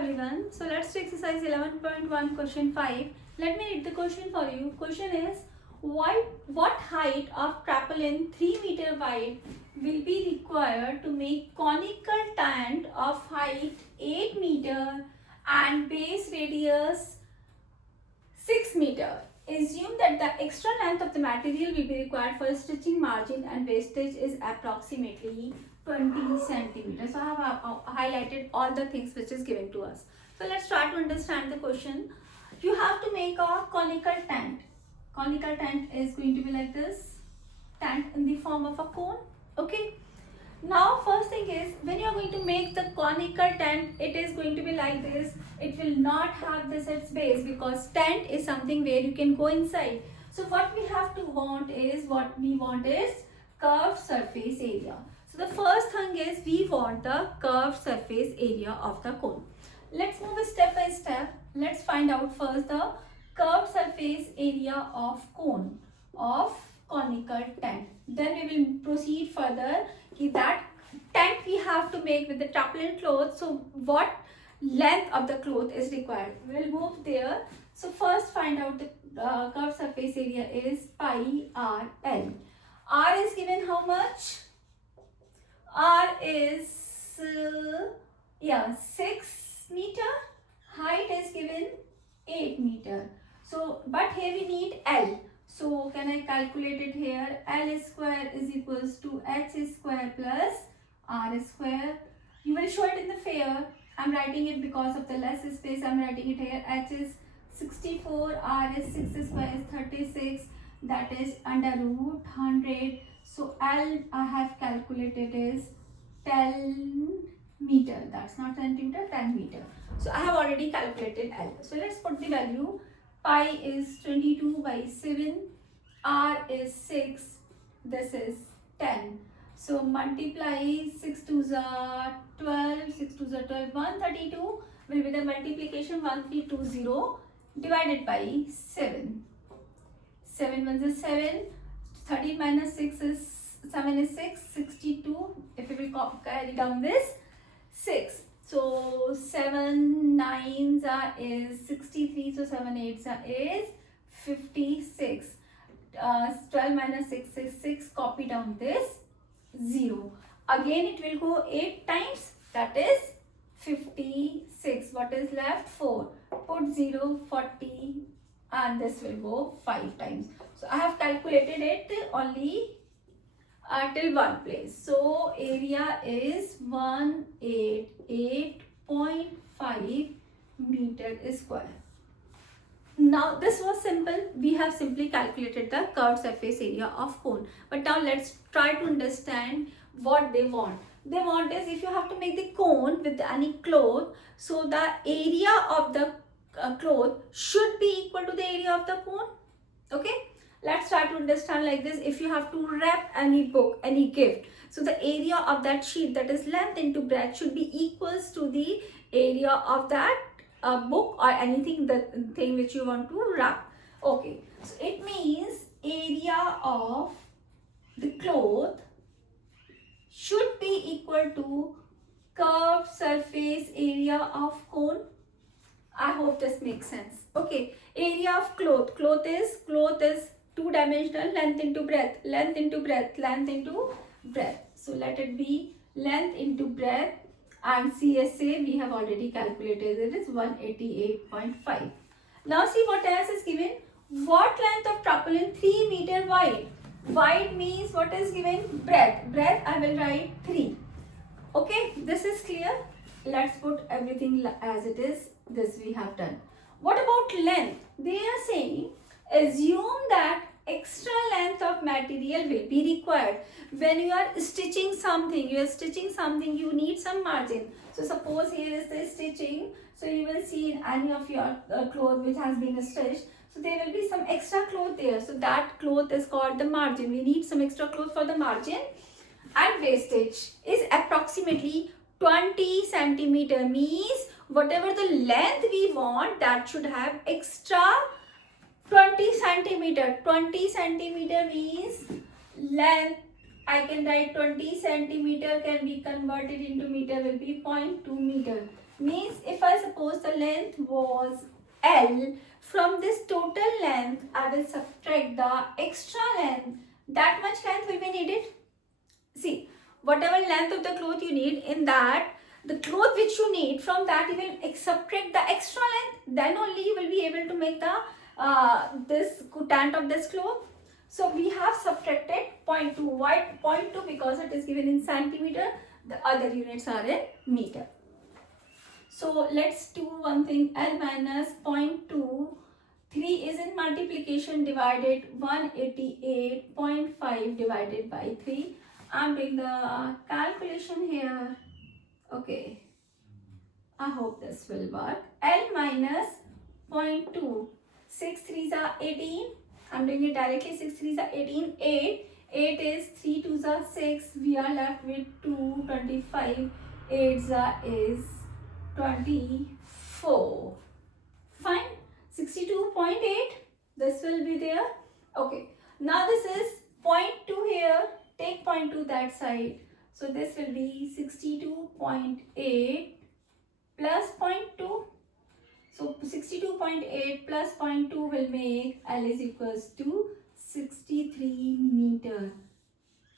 everyone. So let's do exercise 11.1 question 5. Let me read the question for you. Question is, what height of tarpaulin 3 meter wide will be required to make conical tent of height 8 meter and base radius 6 meter? Assume that the extra length of the material will be required for stitching margin and wastage is approximately 20 centimeters. So I have highlighted all the things which is given to us. So let's try to understand the question. You have to make a conical tent. Conical tent is going to be like this. Tent in the form of a cone. Okay. Now first thing is, when you are going to make the conical tent, it is going to be like this. It will not have this at base because tent is something where you can go inside. So what we want is curved surface area. So the first thing is we want the curved surface area of the cone. Let's move step by step. Let's find out first the curved surface area of cone of conical tent. Then we will proceed further. That tent we have to make with the tarpaulin cloth. So what length of the cloth is required? We will move there. So first find out the curved surface area is pi r l. R is given how much? R is 6 meter. Height is given 8 meter. So but here we need L. So can I calculate it here? L square is equals to h square plus r square. You will show it in the fair. I'm writing it because of the less space. I'm writing it here. H is 64, r is 6 square is 36. That is under root 100. So L I have calculated is 10 meter. That's not centimeter, 10 meter. So I have already calculated L. So let's put the value. Pi is 22 by 7, r is 6, this is 10. So multiply 6 to the 12, 6 to the 12, 132 will be the multiplication 1320 divided by 7. 7 1 is 7, 13 minus 6 is 7 is 6, 62. If we will carry down this 6. So 7 9s is 63. So 7 8s is 56. 12 minus 6 is 6. Copy down this 0. Again it will go 8 times. That is 56. What is left? 4. Put 0, 40 and this will go 5 times. So I have calculated it only till one place. So area is 188.5 meter square. Now this was simple. We have simply calculated the curved surface area of cone. But now let's try to understand what they want. They want is, if you have to make the cone with any cloth, so the area of the cloth should be equal to the area of the cone. Okay. Let's try to understand like this. If you have to wrap any book, any gift, so the area of that sheet, that is length into breadth, should be equals to the area of that book or anything, the thing which you want to wrap. Okay, so it means area of the cloth should be equal to curved surface area of cone. I hope this makes sense. Okay, area of cloth. Cloth is two-dimensional, length into breadth, length into breadth, length into breadth. So let it be length into breadth, and CSA we have already calculated. It is 188.5. Now see what else is given. What length of tarpaulin? 3 meter wide. Wide means what is given? Breadth. Breadth I will write 3. Okay, this is clear. Let's put everything as it is. This we have done. What about length? They are saying, assume that extra length of material will be required. When you are stitching something, you need some margin. So suppose here is the stitching. So you will see in any of your cloth which has been stitched. So there will be some extra cloth there. So that cloth is called the margin. We need some extra cloth for the margin. And wastage is approximately 20 centimeter, means whatever the length we want, that should have extra 20 centimeter. 20 centimeter means length. I can write 20 centimeter can be converted into meter will be 0.2 meter. Means if I suppose suppose the length was L. From this total length, I will subtract the extra length. That much length will be needed. See, whatever length of the cloth you need, in that, the cloth which you need, from that you will subtract the extra length. Then only you will be able to make the this cutant of this cloth. So we have subtracted 0.2. Why 0.2? Because it is given in centimeter. The other units are in meter. So let's do one thing. L minus 0.2. 3 is in multiplication, divided 188.5 divided by 3. I'm doing the calculation here. Okay. I hope this will work. L minus 0.2. 6 3s are 18. I'm doing it directly. 6 3s are 18. 8. 8 is 3 2s are 6. We are left with 2. 25. 8s is 24. Fine. 62.8. This will be there. Okay. Now this is 0.2 here. Take 0.2 that side. So this will be 62.8 plus 0.2. So 62.8 plus 0.2 will make L is equals to 63 meter.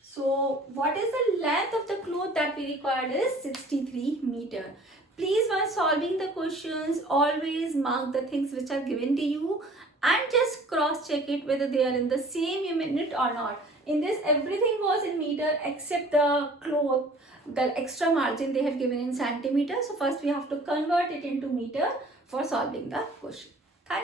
So what is the length of the cloth that we required is 63 meter. Please, while solving the questions, always mark the things which are given to you and just cross check it whether they are in the same unit or not. In this, everything was in meter except the cloth, the extra margin they have given in centimeter. So first we have to convert it into meter for solving the question.